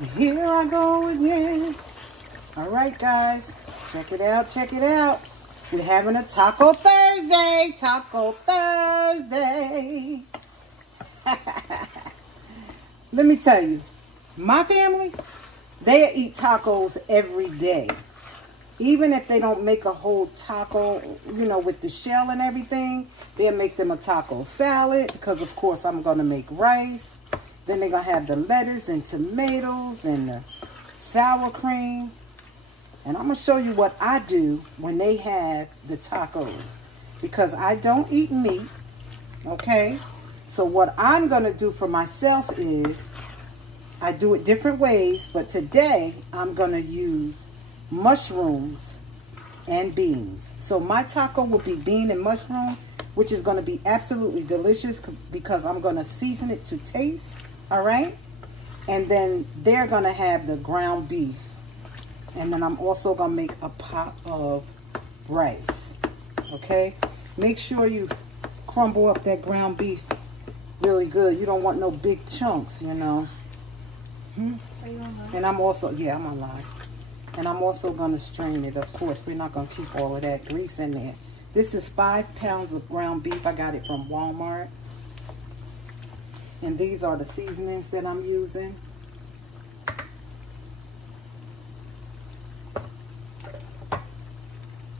Here I go again. All right, guys, check it out, check it out. We're having a Taco Thursday, Taco Thursday. Let me tell you, my family, they eat tacos every day. Even if they don't make a whole taco, you know, with the shell and everything, they'll make them a taco salad because, of course, I'm going to make rice. Then they're going to have the lettuce and tomatoes and the sour cream. And I'm going to show you what I do when they have the tacos. Because I don't eat meat, okay? So what I'm going to do for myself is, I do it different ways. But today, I'm going to use mushrooms and beans. So my taco will be bean and mushroom, which is going to be absolutely delicious because I'm going to season it to taste. All right, and then they're gonna have the ground beef, and then I'm also gonna make a pot of rice. Okay, make sure you crumble up that ground beef really good. You don't want no big chunks, you know. And I'm also, yeah, I'm online. And I'm also gonna strain it. Of course, we're not gonna keep all of that grease in there. This is 5 pounds of ground beef. I got it from Walmart. And these are the seasonings that I'm using.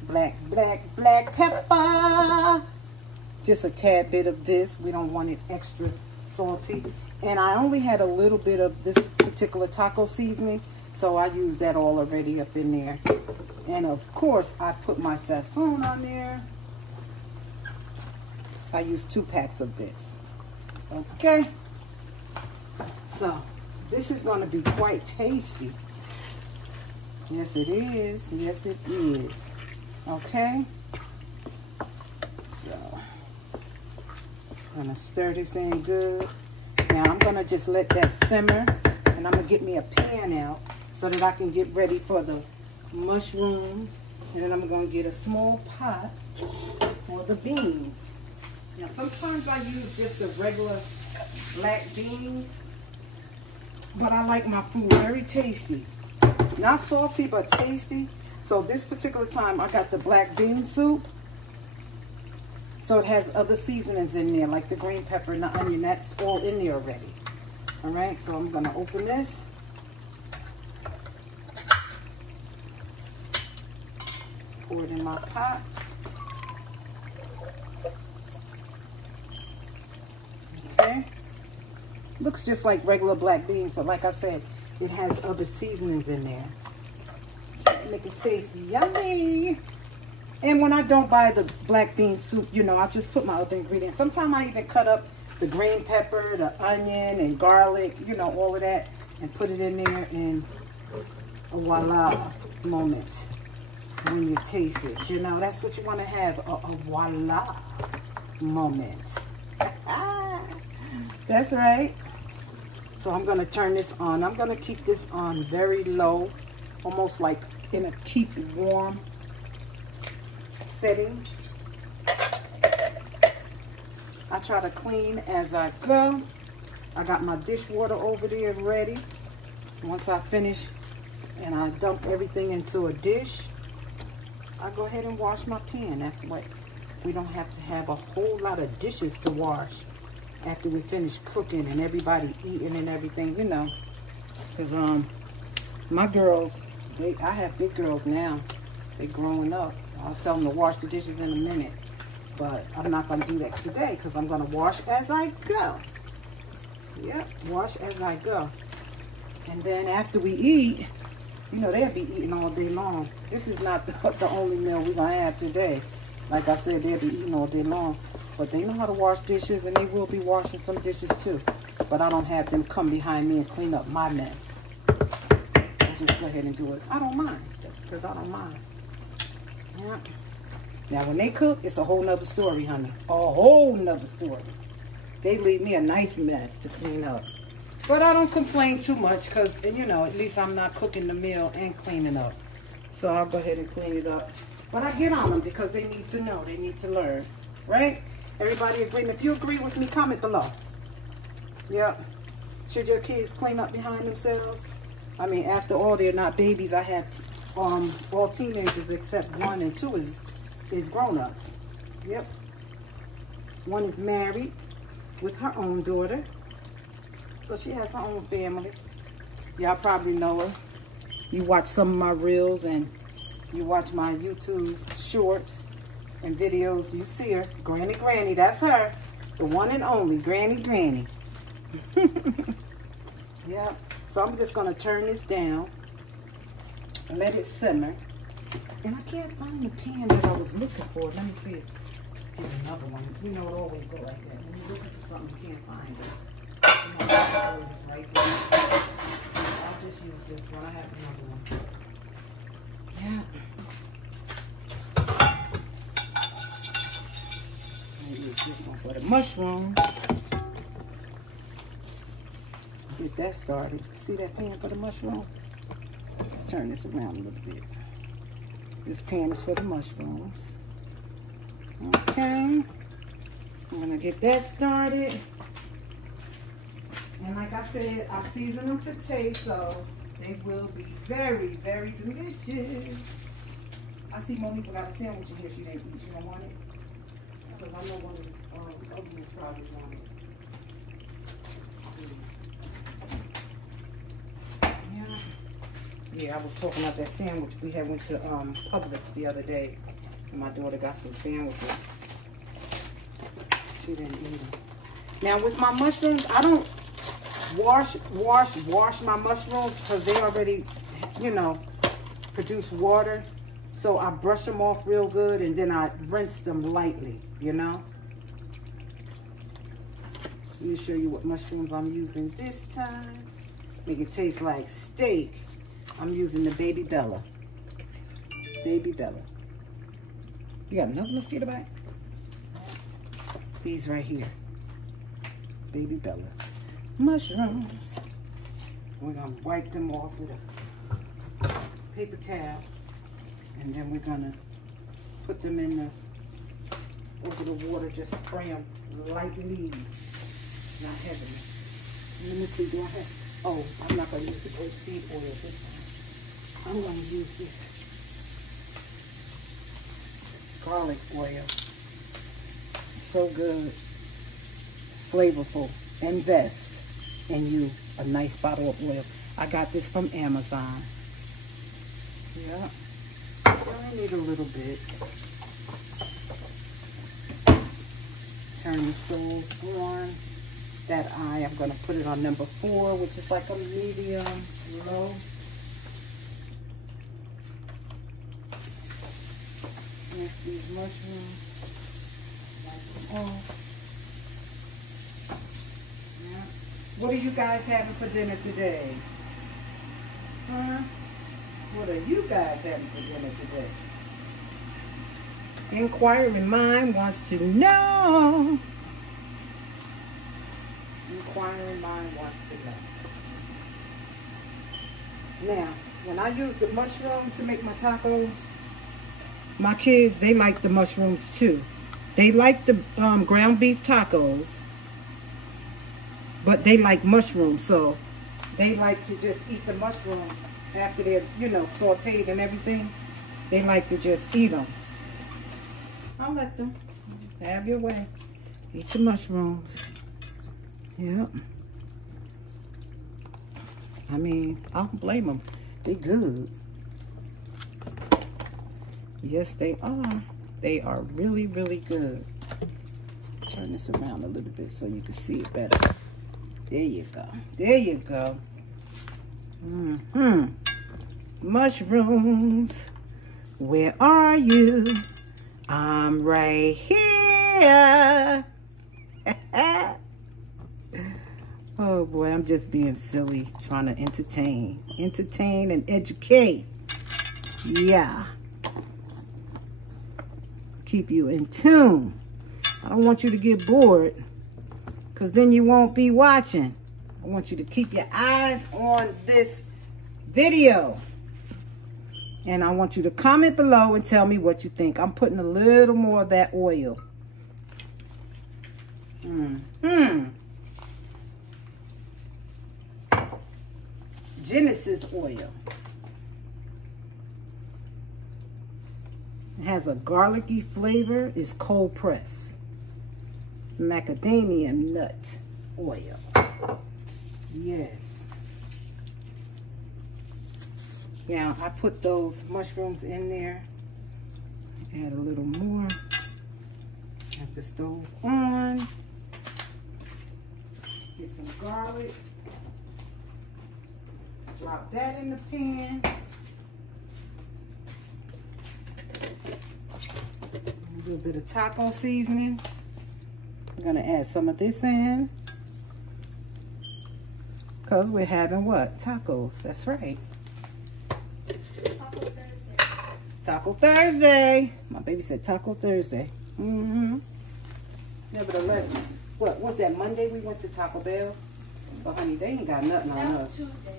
Black pepper. Just a tad bit of this. We don't want it extra salty. And I only had a little bit of this particular taco seasoning, so I used that all already up in there. And of course, I put my sazon on there. I used 2 packs of this. Okay, so this is going to be quite tasty. Yes, it is. Yes, it is. Okay, so I'm going to stir this in good. Now I'm going to just let that simmer, and I'm going to get me a pan out so that I can get ready for the mushrooms, and then I'm going to get a small pot for the beans. Now, sometimes I use just the regular black beans, but I like my food very tasty. Not salty, but tasty. So this particular time, I got the black bean soup. So it has other seasonings in there, like the green pepper and the onion. That's all in there already. All right, so I'm going to open this. Pour it in my pot. Okay, looks just like regular black beans, but like I said, it has other seasonings in there. Make it taste yummy. And when I don't buy the black bean soup, you know, I just put my other ingredients. Sometimes I even cut up the green pepper, the onion, and garlic, you know, all of that, and put it in there, and a voila moment when you taste it. You know, that's what you want to have, a voila moment. That's right. So I'm going to turn this on. I'm going to keep this on very low, almost like in a keep warm setting. I try to clean as I go. I got my dishwater over there ready. Once I finish and I dump everything into a dish, I go ahead and wash my pan. That's what we don't have to have a whole lot of dishes to wash after we finish cooking and everybody eating and everything, you know. Because my girls, I have big girls now. They're growing up. I'll tell them to wash the dishes in a minute. But I'm not going to do that today because I'm going to wash as I go. Yep, wash as I go. And then after we eat, you know, they'll be eating all day long. This is not the only meal we're going to have today. Like I said, they'll be eating all day long. But they know how to wash dishes, and they will be washing some dishes too. But I don't have them come behind me and clean up my mess. I'll just go ahead and do it. I don't mind, because I don't mind. Yeah. Now, when they cook, it's a whole nother story, honey. A whole nother story. They leave me a nice mess to clean up. But I don't complain too much because, you know, at least I'm not cooking the meal and cleaning up. So I'll go ahead and clean it up. But I get on them because they need to know. They need to learn. Right? Everybody agree? If you agree with me, comment below. Yep. Should your kids clean up behind themselves? I mean, after all, they're not babies. I have all teenagers except 1 and 2 is grown-ups. Yep. 1 is married with her own daughter. So she has her own family. Y'all probably know her. You watch some of my reels and you watch my YouTube shorts and videos. You see her. Granny, that's her. The one and only Granny. Yeah. So I'm just going to turn this down and let it simmer. And I can't find the pan that I was looking for. Let me see. Get another one. You know it always go like that. When you're looking for something, you can't find it. You know, it's right there. I'll just use this one. I have another one. Yeah. I'll use this one for the mushroom. Get that started. See that pan for the mushrooms? Let's turn this around a little bit. This pan is for the mushrooms. Okay. I'm gonna get that started. And like I said, I season them to taste, so they will be very, very delicious. I see Monique got a sandwich in here she didn't eat. She don't want it? Because I know one of the other ones probably want it. Yeah, I was talking about that sandwich. We had went to Publix the other day, and my daughter got some sandwiches. She didn't eat them. Now with my mushrooms, I don't wash my mushrooms because they already, you know, produce water. So I brush them off real good and then I rinse them lightly, you know. Let me show you what mushrooms I'm using this time. Make it taste like steak. I'm using the Baby Bella. Baby Bella. You got another mosquito bite? These right here. Baby Bella. Mushrooms. We're going to wipe them off with a paper towel. And then we're going to put them in over the water. Just spray them lightly. Not heavily. Let me see, do I have... Oh, I'm not going to use the grapeseed oil this time. I'm going to use this garlic oil. So good. Flavorful. Invest in you a nice bottle of oil. I got this from Amazon. Yeah. I need a little bit. Turn the stove on. That I'm going to put it on number 4, which is like a medium low. Mix these mushrooms. Wipe them off. Yeah. What are you guys having for dinner today? Huh? What are you guys having for dinner today? Inquiring Mind wants to know. Inquiring Mind wants to know. Now, when I use the mushrooms to make my tacos, my kids, they like the mushrooms too. They like the ground beef tacos, but they like mushrooms, so they like to just eat the mushrooms after they're, you know, sauteed and everything. They like to just eat them. I'll let them have your way. Eat the mushrooms. Yep. I mean, I don't blame them. They good. Yes, they are. They are really, really good. Turn this around a little bit so you can see it better. There you go. There you go. Mushrooms. Where are you? I'm right here. Oh boy, I'm just being silly, trying to entertain and educate. Yeah. Keep you in tune. I don't want you to get bored, because then you won't be watching. I want you to keep your eyes on this video. And I want you to comment below and tell me what you think. I'm putting a little more of that oil. Genesis oil. It has a garlicky flavor. It's cold pressed. Macadamia nut oil. Yes. Now I put those mushrooms in there. Add a little more. Have the stove on. Get some garlic. Drop that in the pan. A little bit of taco seasoning. I'm gonna add some of this in. Because we're having what? Tacos. That's right. Taco Thursday. Taco Thursday. My baby said Taco Thursday. Nevertheless, what's that, Monday we went to Taco Bell? But honey, they ain't got nothing on That was us. Tuesday.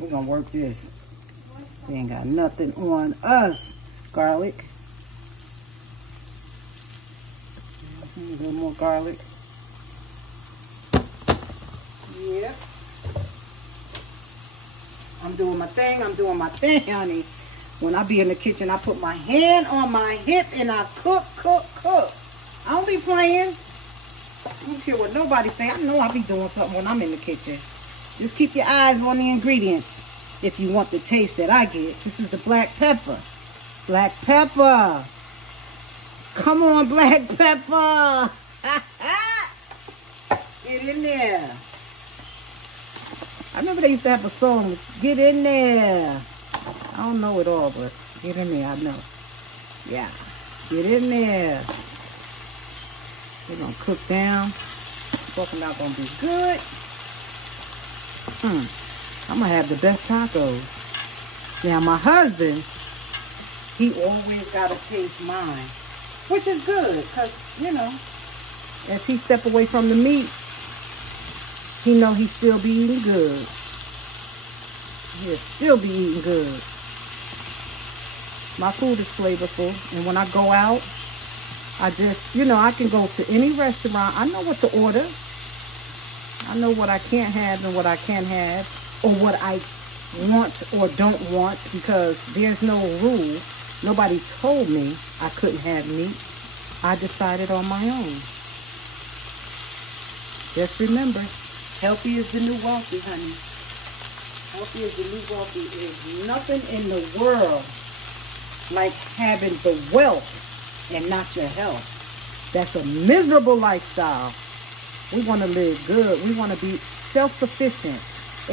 We're gonna work this. They ain't got nothing on us. Garlic. A little more garlic. Yeah. I'm doing my thing. I'm doing my thing, honey. When I be in the kitchen, I put my hand on my hip and I cook. I don't be playing. I don't care what nobody say. I know I be doing something when I'm in the kitchen. Just keep your eyes on the ingredients if you want the taste that I get. This is the black pepper. Black pepper. Come on, black pepper. Get in there. I remember they used to have a song, get in there. I don't know it all, but get in there, I know. Yeah, get in there. We're going to cook down. Talking about going to be good. I'm going to have the best tacos. Now, my husband, he always got to taste mine, which is good because, you know, if he step away from the meat, he know he still be eating good. He'll still be eating good. My food is flavorful. And when I go out, I just, you know, I can go to any restaurant. I know what to order. I know what I can't have and what I can have. Or what I want or don't want. Because there's no rule. Nobody told me I couldn't have meat. I decided on my own. Just remember, healthy is the new wealthy, honey. Healthy is the new wealthy. There's nothing in the world like having the wealth and not your health. That's a miserable lifestyle. We want to live good. We want to be self-sufficient,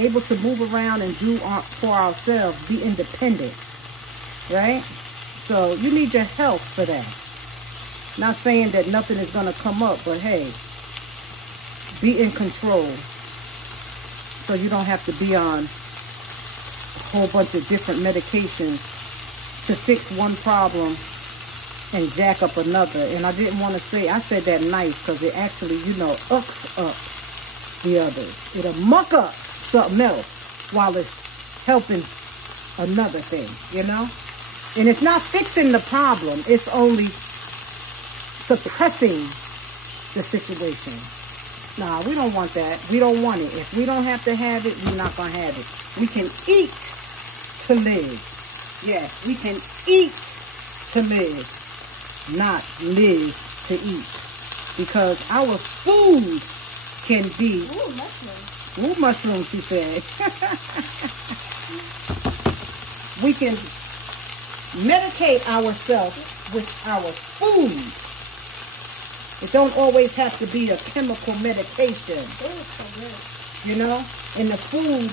able to move around and do for ourselves, be independent, right? So you need your health for that. Not saying that nothing is going to come up, but hey, be in control so you don't have to be on a whole bunch of different medications to fix one problem and jack up another. And I didn't want to say, I said that nice because it actually, you know, ucks up the others. It'll muck up something else while it's helping another thing, you know? And it's not fixing the problem. It's only suppressing the situation. Nah, we don't want that. We don't want it. If we don't have to have it, we're not going to have it. We can eat to live. Yes, we can eat to live, not live to eat. Because our food can be... Ooh, mushrooms. Ooh, mushrooms, she said. We can medicate ourselves with our food. It don't always have to be a chemical medication. Oh, so good. You know? And the food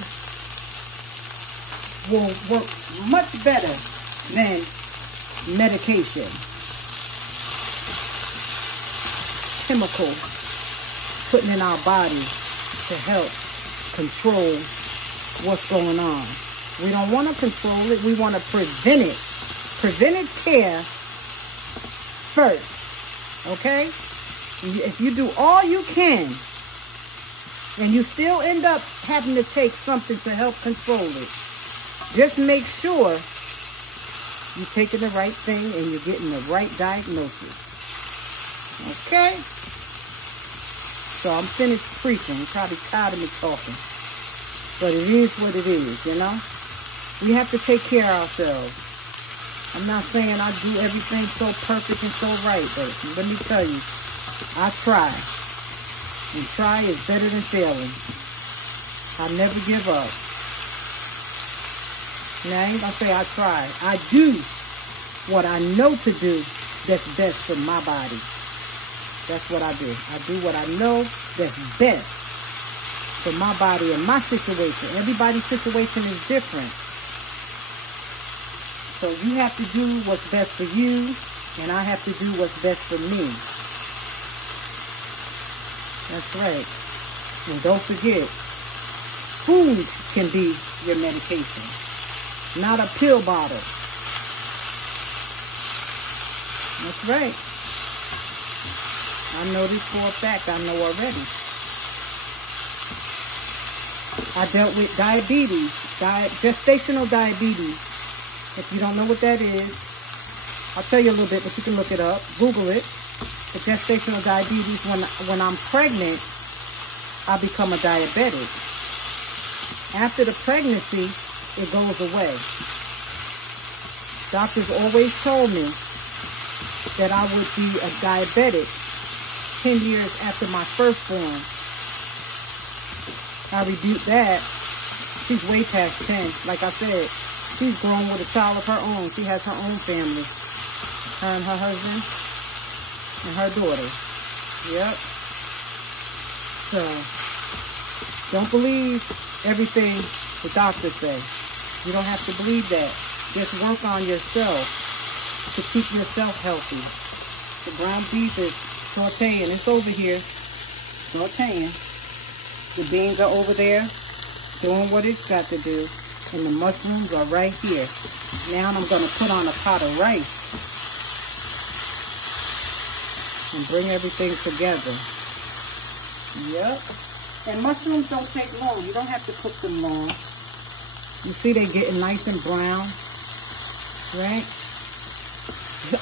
will work much better than medication. Chemical putting in our body to help control what's going on. We don't want to control it. We want to prevent it. Preventive care first. Okay? If you do all you can and you still end up having to take something to help control it, just make sure you're taking the right thing and you're getting the right diagnosis. Okay? So I'm finished preaching. You're probably tired of me talking. But it is what it is, you know? We have to take care of ourselves. I'm not saying I do everything so perfect and so right, but let me tell you, I try. And try is better than failing. I never give up. Now, I ain't gonna say I try. I do what I know to do that's best for my body. That's what I do. I do what I know that's best for my body and my situation. Everybody's situation is different. So you have to do what's best for you, and I have to do what's best for me. That's right. And don't forget, food can be your medication, not a pill bottle. That's right. I know this for a fact. I know already. I dealt with diabetes, gestational diabetes. If you don't know what that is, I'll tell you a little bit, but you can look it up. Google it. The gestational diabetes, when I'm pregnant, I become a diabetic. After the pregnancy, it goes away. Doctors always told me that I would be a diabetic 10 years after my firstborn. I rebuked that. She's way past 10. Like I said, she's grown with a child of her own. She has her own family. Her and her husband and her daughter. Yep. So, don't believe everything the doctors say. You don't have to believe that. Just work on yourself to keep yourself healthy. The ground beef is sauteing. It's over here. Sauteing. The beans are over there doing what it's got to do. And the mushrooms are right here. Now I'm going to put on a pot of rice and bring everything together. Yep. And mushrooms don't take long. You don't have to cook them long. You see they're getting nice and brown, right?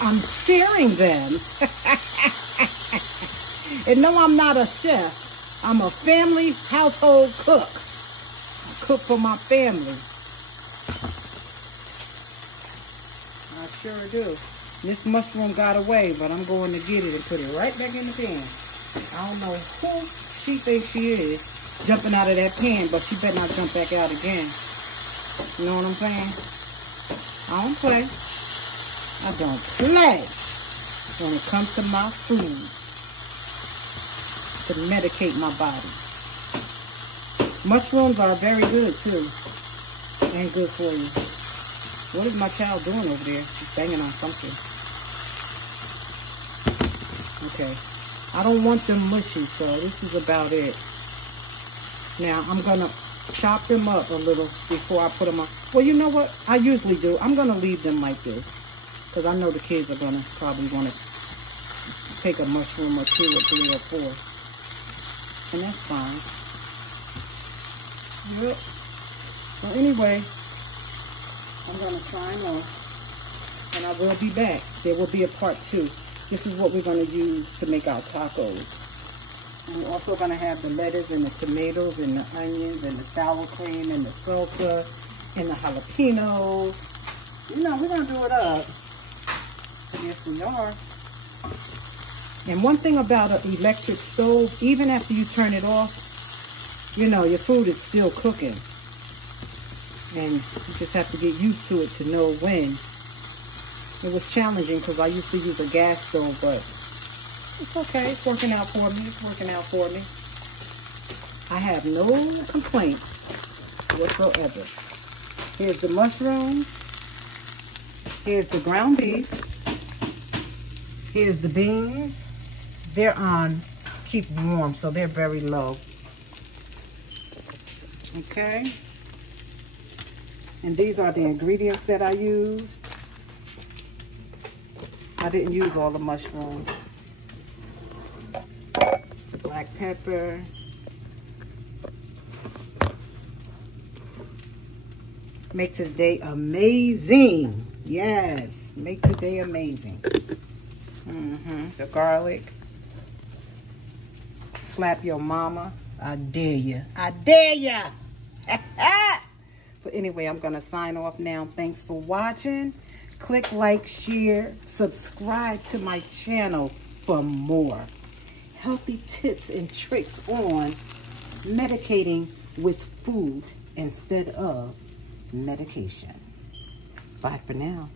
I'm searing them. And no, I'm not a chef. I'm a family household cook. I cook for my family. I sure do. This mushroom got away, but I'm going to get it and put it right back in the pan. I don't know who she thinks she is jumping out of that pan, but she better not jump back out again. You know what I'm saying? I don't play. I don't play when it comes to my food to medicate my body. Mushrooms are very good too, and good for you. What is my child doing over there? She's banging on something. Okay. I don't want them mushy, so this is about it. Now, I'm going to chop them up a little before I put them on. Well, you know what? I usually do. I'm going to leave them like this, because I know the kids are going to probably want to take a mushroom or 2 or 3 or 4. And that's fine. Yep. So anyway, I'm going to sign off, and I will be back. There will be a part 2. This is what we're going to use to make our tacos. And we're also going to have the lettuce and the tomatoes and the onions and the sour cream and the salsa and the jalapenos. You know, we're going to do it up. Yes, we are. And one thing about an electric stove, even after you turn it off, you know, your food is still cooking. And you just have to get used to it to know when. It was challenging because I used to use a gas stove, but it's okay. It's working out for me. It's working out for me. I have no complaints whatsoever. Here's the mushroom. Here's the ground beef. Here's the beans. They're on keep warm, so they're very low. Okay. And these are the ingredients that I used. I didn't use all the mushrooms. Black pepper. Make today amazing. Yes, make today amazing. The garlic. Slap your mama. I dare you. I dare you. But anyway, I'm going to sign off now. Thanks for watching. Click like, share, subscribe to my channel for more healthy tips and tricks on medicating with food instead of medication. Bye for now.